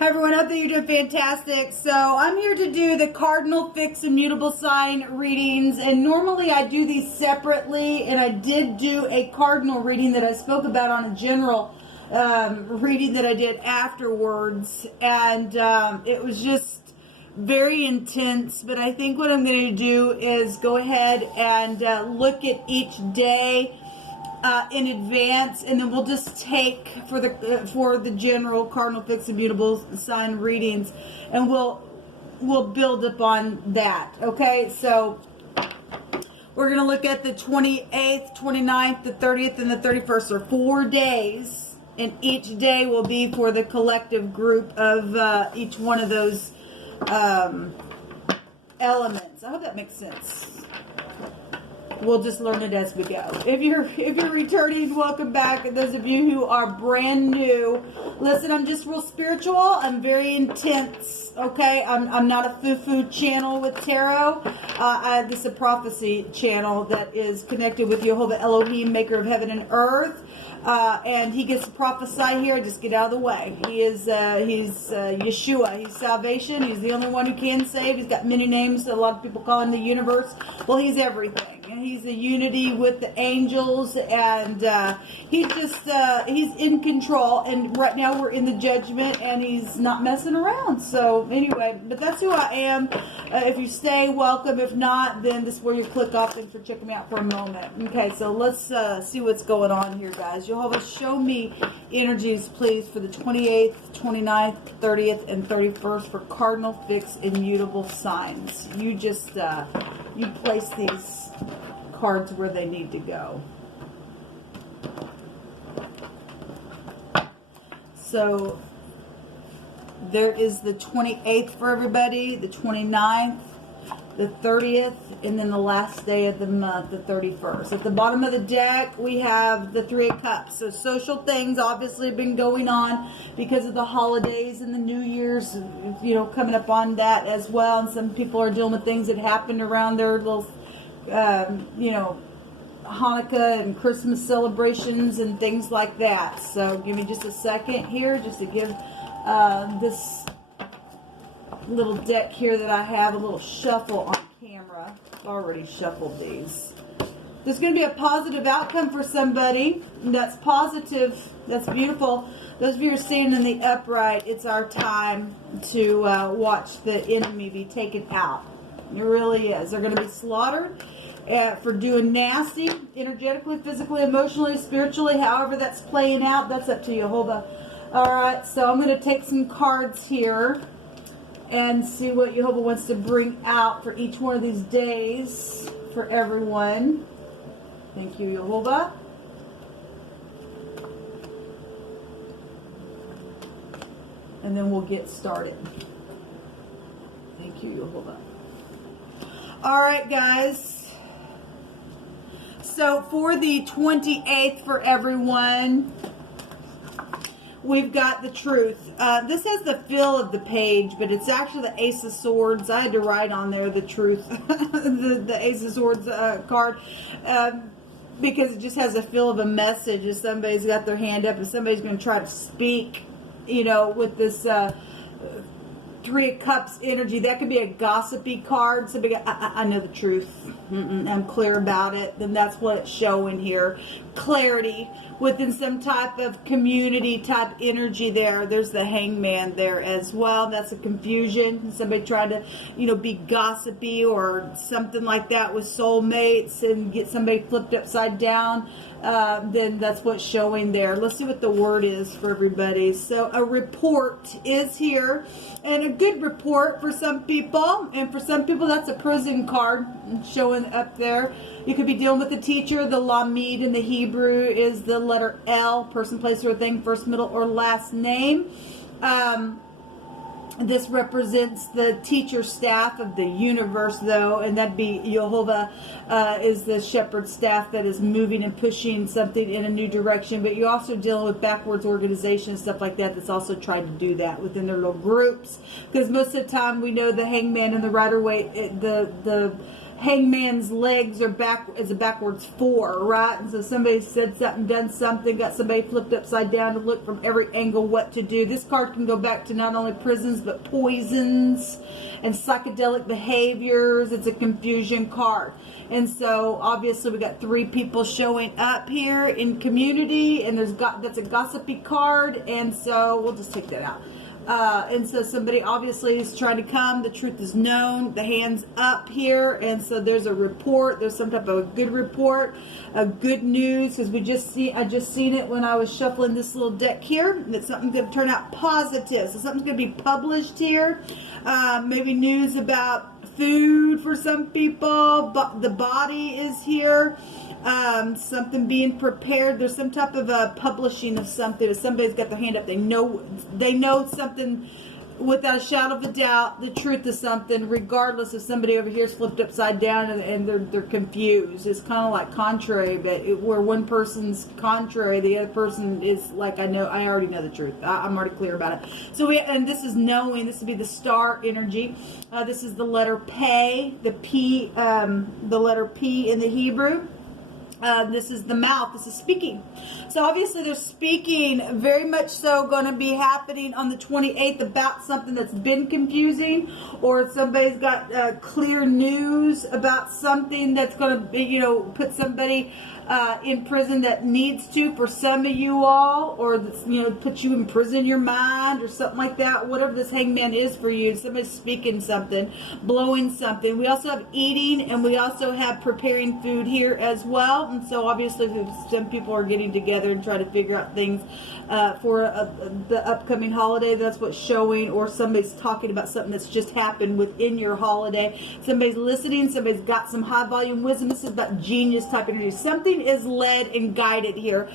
Hi everyone, I hope that you're doing fantastic. So I'm here to do the cardinal fixed and mutable sign readings, and normally I do these separately, and I did do a cardinal reading that I spoke about on a general reading that I did afterwards, and it was just very intense. But I think what I'm going to do is go ahead and look at each day in advance, and then we'll just take for the general cardinal fixed and mutable sign readings, and we'll build upon that. Okay, so we're going to look at the 28th, 29th, the 30th, and the 31st, or 4 days, and each day will be for the collective group of each one of those elements. I hope that makes sense. We'll just learn it as we go. If you're returning, welcome back. And those of you who are brand new, listen, I'm just real spiritual. I'm very intense. Okay, I'm not a foo-foo channel with tarot. This is a prophecy channel that is connected with Jehovah Elohim, maker of heaven and earth. And he gets to prophesy here. Just get out of the way. He's Yeshua. He's salvation. He's the only one who can save. He's got many names. A lot of people call him the universe. Well, he's everything. And he's the unity with the angels, and he's in control. And right now we're in the judgment, and he's not messing around. So anyway, but that's who I am. If you stay, welcome. If not, then this is where you click off. Thanks for checking me out for a moment. Okay, so let's see what's going on here, guys. Jehovah, show me energies, please, for the 28th, 29th, 30th, and 31st for cardinal fixed and mutable signs. You just you place these cards where they need to go. So there is the 28th for everybody, the 29th, the 30th, and then the last day of the month, the 31st. At the bottom of the deck, we have the Three of Cups. So social things obviously have been going on because of the holidays and the New Year's, you know, coming up on that as well. And some people are dealing with things that happened around their little, you know, Hanukkah and Christmas celebrations and things like that. So give me just a second here just to give this little deck here that I have a little shuffle on camera. I've already shuffled these. There's going to be a positive outcome for somebody. That's positive. That's beautiful. Those of you who are staying in the upright, it's our time to watch the enemy be taken out. It really is. They're going to be slaughtered for doing nasty, energetically, physically, emotionally, spiritually, however that's playing out. That's up to Jehovah. All right, so I'm going to take some cards here and see what Jehovah wants to bring out for each one of these days for everyone. Thank you, Jehovah. And then we'll get started. Thank you, Jehovah. All right, guys. So for the 28th for everyone, we've got the Truth. This has the feel of the page, but it's actually the Ace of Swords. I had to write on there the Truth, the Ace of Swords card, because it just has a feel of a message. If somebody's got their hand up, if somebody's going to try to speak, you know, with this Three of Cups energy, that could be a gossipy card. Somebody, I know the truth. I'm clear about it. Then that's what it's showing here. Clarity within some type of community type energy there. There's the Hangman there as well. That's a confusion. Somebody trying to, you know, be gossipy or something like that with soulmates and get somebody flipped upside down. Then that's what's showing there. Let's see what the word is for everybody. So a report is here, and a good report for some people, and for some people that's a prison card showing up there. You could be dealing with a teacher. The Lamed in the Hebrew is the letter L, person, place, or thing, first, middle, or last name. This represents the teacher staff of the universe, though, and that'd be Jehovah is the shepherd staff that is moving and pushing something in a new direction. But you're also dealing with backwards organization and stuff like that that's also trying to do that within their little groups. Because most of the time we know the Hangman and the Rider-Waite, the Hangman's legs are back as a backwards 4, right? And so somebody said something, done something, got somebody flipped upside down to look from every angle what to do. This card can go back to not only prisons but poisons and psychedelic behaviors. It's a confusion card. And so obviously we got 3 people showing up here in community, and that's a gossipy card, and so we'll just take that out. And so somebody obviously is trying to come. The truth is known. The hand's up here, and so there's a report. There's some type of a good report, a good news, because I just seen it when I was shuffling this little deck here. And it's something going to turn out positive. So something's going to be published here. Maybe news about food for some people, but the body is here. Something being prepared. There's some type of a publishing of something. If somebody's got their hand up, they know something without a shadow of a doubt, the truth of something, regardless if somebody over here is flipped upside down and they're confused. It's kind of like contrary, but where one person's contrary, the other person is like, I already know the truth. I'm already clear about it. So and this is knowing. This would be the star energy. This is the letter P, the letter P in the Hebrew. This is the mouth. This is speaking. So obviously there's speaking very much so going to be happening on the 28th about something that's been confusing, or somebody's got clear news about something that's going to be, put somebody in prison that needs to, for some of you all, or put you in prison in your mind or something like that. Whatever this hangman is for you, somebody's speaking something, blowing something. We also have eating, and we also have preparing food here as well. And so obviously some people are getting together and trying to figure out things for the upcoming holiday. That's what's showing. Or somebody's talking about something that's just happened within your holiday. Somebody's listening. Somebody's got some high volume wisdom. This is about genius type energy. Something is led and guided here.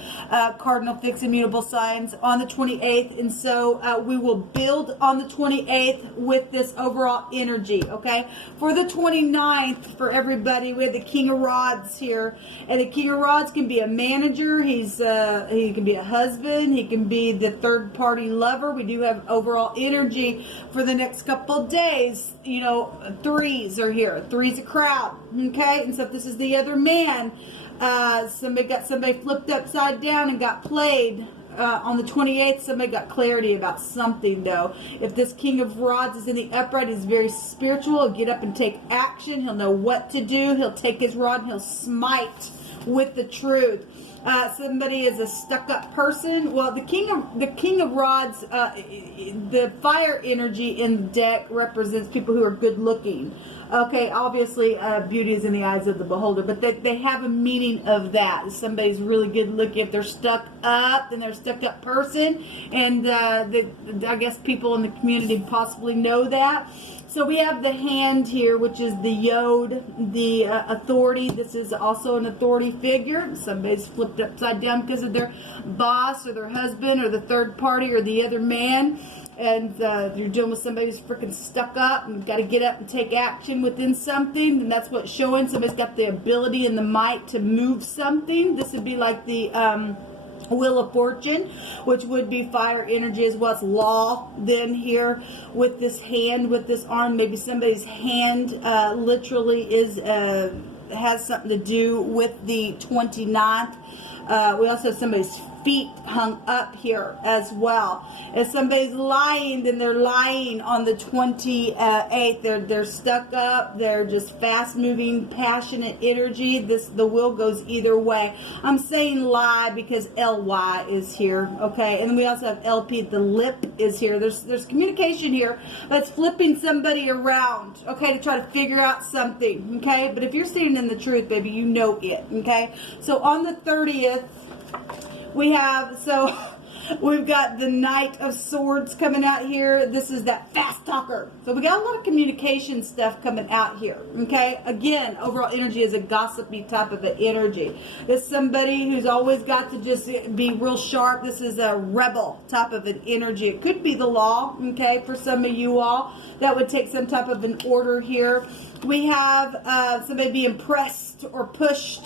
Cardinal fixed immutable signs on the 28th. And so we will build on the 28th with this overall energy. Okay. For the 29th, for everybody, we have the King of Rods here. And the King of Rods can be a manager. He can be a husband. He can be the third party lover. We do have overall energy for the next couple of days. Threes are here. Three's a crowd. Okay. And so if this is the other man, somebody got somebody flipped upside down and got played. On the 28th, somebody got clarity about something, though. If this King of Rods is in the upright, he's very spiritual. He'll get up and take action. He'll know what to do. He'll take his rod and he'll smite with the truth. Somebody is a stuck-up person. Well, the King of Rods, the fire energy in the deck represents people who are good-looking. Okay, obviously, beauty is in the eyes of the beholder, but they have a meaning of that. If somebody's really good looking, if they're stuck up, then they're a stuck-up person, and I guess people in the community possibly know that. So we have the hand here, which is the Yod, the authority. This is also an authority figure. Somebody's flipped upside down because of their boss or their husband or the third party or the other man. And you're dealing with somebody who's freaking stuck up and got to get up and take action within something. And that's what's showing. Somebody's got the ability and the might to move something. This would be like the Wheel of Fortune, which would be fire energy as well as law. Then here with this hand, with this arm, maybe somebody's hand literally has something to do with the 29th. We also have somebody's feet hung up here as well. If somebody's lying, then they're lying on the 28th. They're stuck up. They're just fast-moving, passionate energy. The will goes either way. I'm saying lie because LY is here, okay? And then we also have LP. The lip is here. There's communication here that's flipping somebody around, okay, to try to figure out something, okay? But if you're standing in the truth, baby, you know it, okay? So on the 30th, we've got the Knight of Swords coming out here. This is that fast talker. So we got a lot of communication stuff coming out here. Okay. Again, overall energy is a gossipy type of an energy. It's somebody who's always got to just be real sharp. This is a rebel type of an energy. It could be the law. Okay. For some of you all. that would take some type of an order here. We have somebody being pressed or pushed.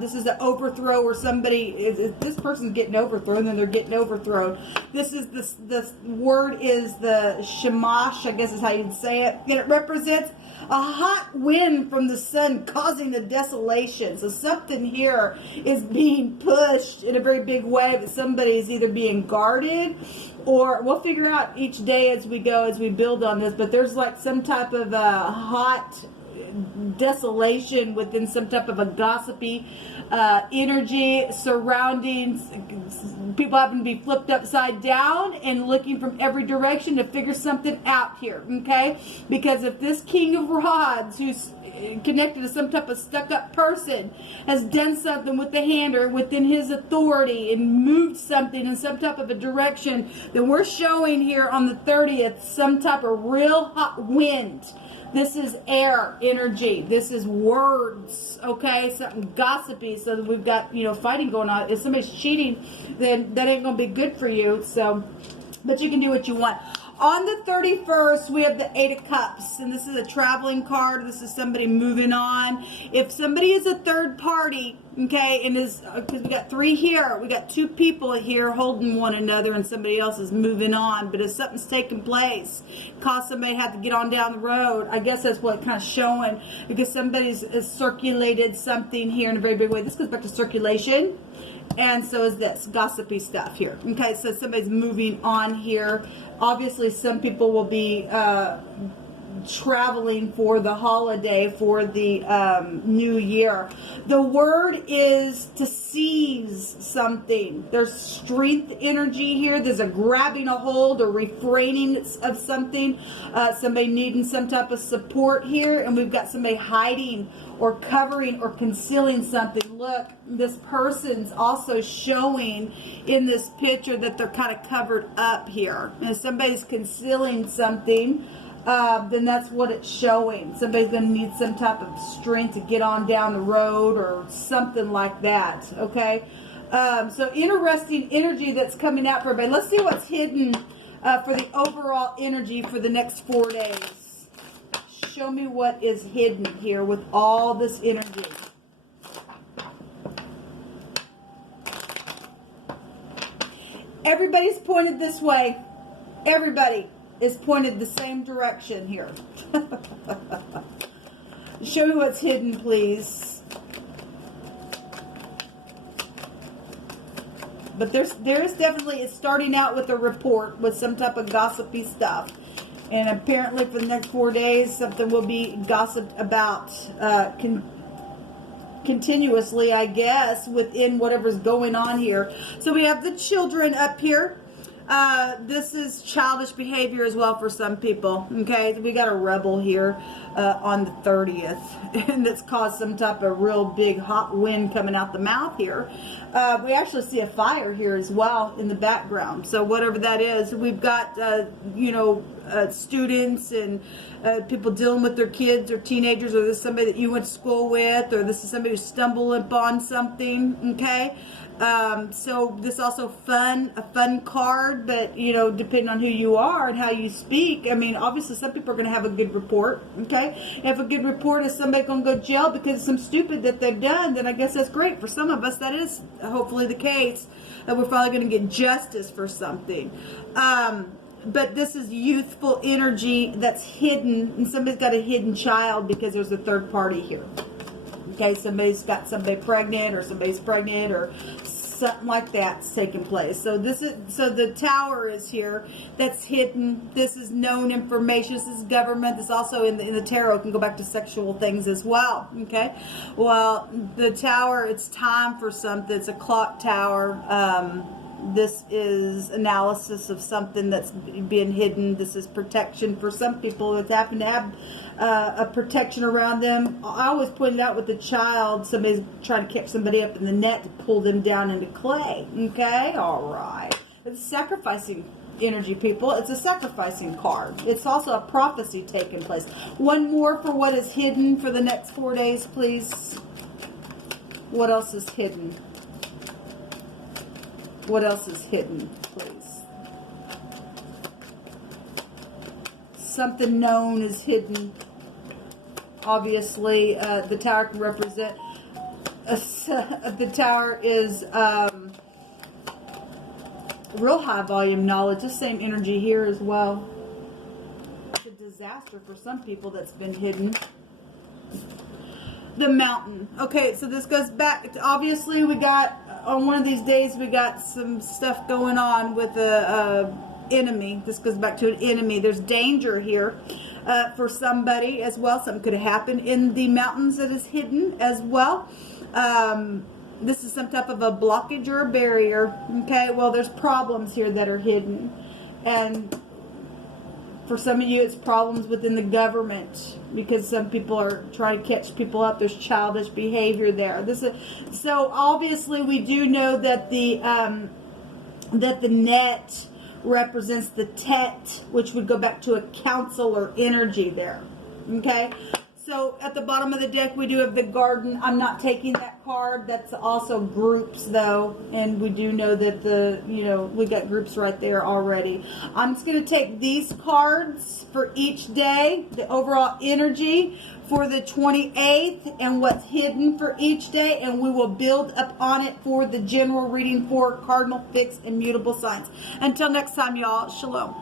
This is an overthrow, or somebody, this person's getting overthrown, and they're getting overthrown. This is the word is the shamash, I guess is how you'd say it. And it represents a hot wind from the sun causing a desolation. So something here is being pushed in a very big way, that somebody is either being guarded, or we'll figure out each day as we go, as we build on this, but there's like some type of a hot desolation within some type of a gossipy energy surrounding people having to be flipped upside down and looking from every direction to figure something out here, okay? Because if this King of Rods, who's connected to some type of stuck-up person, has done something with the hand or within his authority and moved something in some type of a direction, then we're showing here on the 30th some type of real hot wind. This is air energy. This is words, okay? Something gossipy. So that we've got, you know, fighting going on. If somebody's cheating, then that ain't going to be good for you. So, but you can do what you want. On the 31st, we have the 8 of Cups, and this is a traveling card. This is somebody moving on. If somebody is a third party, okay, and is, because we got 3 here, we got 2 people here holding one another, and somebody else is moving on. But if something's taking place, cause somebody to have to get on down the road, I guess that's what kind of showing, because somebody's circulated something here in a very big way. This goes back to circulation. And so is this gossipy stuff here. Okay, so somebody's moving on here. Obviously, some people will be traveling for the holiday, for the new year. The word is to seize something. There's strength energy here. There's a grabbing a hold or refraining of something. Somebody needing some type of support here. And we've got somebody hiding or covering or concealing something. Look, this person's also showing in this picture that they're kind of covered up here. And if somebody's concealing something, then that's what it's showing. Somebody's going to need some type of strength to get on down the road or something like that, okay? So interesting energy that's coming out for everybody. Let's see what's hidden for the overall energy for the next 4 days. Show me what is hidden here with all this energy. Everybody's pointed this way. Everybody is pointed the same direction here. Show me what's hidden, please. But there's definitely, it's starting out with a report with some type of gossipy stuff. And apparently for the next 4 days, something will be gossiped about continuously, I guess, within whatever's going on here. So we have the children up here. This is childish behavior as well for some people. Okay, we got a rebel here on the 30th, and that's caused some type of real big hot wind coming out the mouth here. We actually see a fire here as well in the background. So whatever that is, we've got you know, students and people dealing with their kids or teenagers, or this is somebody that you went to school with, or this is somebody who stumbled upon something. Okay. So this also a fun card, but you know, depending on who you are and how you speak, I mean, obviously some people are going to have a good report, okay? If a good report is somebody going to go to jail because of some stupid that they've done, then I guess that's great. For some of us, that is hopefully the case, that we're finally going to get justice for something. But this is youthful energy that's hidden, and somebody's got a hidden child because there's a third party here. Okay, somebody's got somebody pregnant, or somebody's pregnant, or something like that's taking place. So the Tower is here. That's hidden. This is known information. This is government. This also in the tarot can go back to sexual things as well. Okay. Well, the Tower, it's time for something. It's a clock tower. This is analysis of something that's being hidden. This is protection for some people that happen to have a protection around them. I always pointed out with the child, somebody's trying to catch somebody up in the net to pull them down into clay. Okay, all right. It's sacrificing energy, people. It's a sacrificing card. It's also a prophecy taking place. One more for what is hidden for the next 4 days, please. What else is hidden? What else is hidden, please? something known is hidden. Obviously, the Tower can represent... the Tower is real high volume knowledge. The same energy here as well. It's a disaster for some people that's been hidden. The Mountain. Okay, so this goes back to, obviously we got, on one of these days we got some stuff going on with a enemy. This goes back to an enemy. There's danger here for somebody as well. Something could have happened in the mountains that is hidden as well. This is some type of a blockage or a barrier. Okay, well, there's problems here that are hidden, and for some of you it's problems within the government, because some people are trying to catch people up. There's childish behavior there. So obviously we do know that the net represents the Tet, which would go back to a council or energy there. Okay, so at the bottom of the deck we do have the Garden. I'm not taking that card. That's also groups though, and we do know that we got groups right there already. I'm just going to take these cards for each day, the overall energy for the 28th and what's hidden for each day, and we will build up on it for the general reading for cardinal, fixed, and mutable signs. Until next time, y'all, shalom.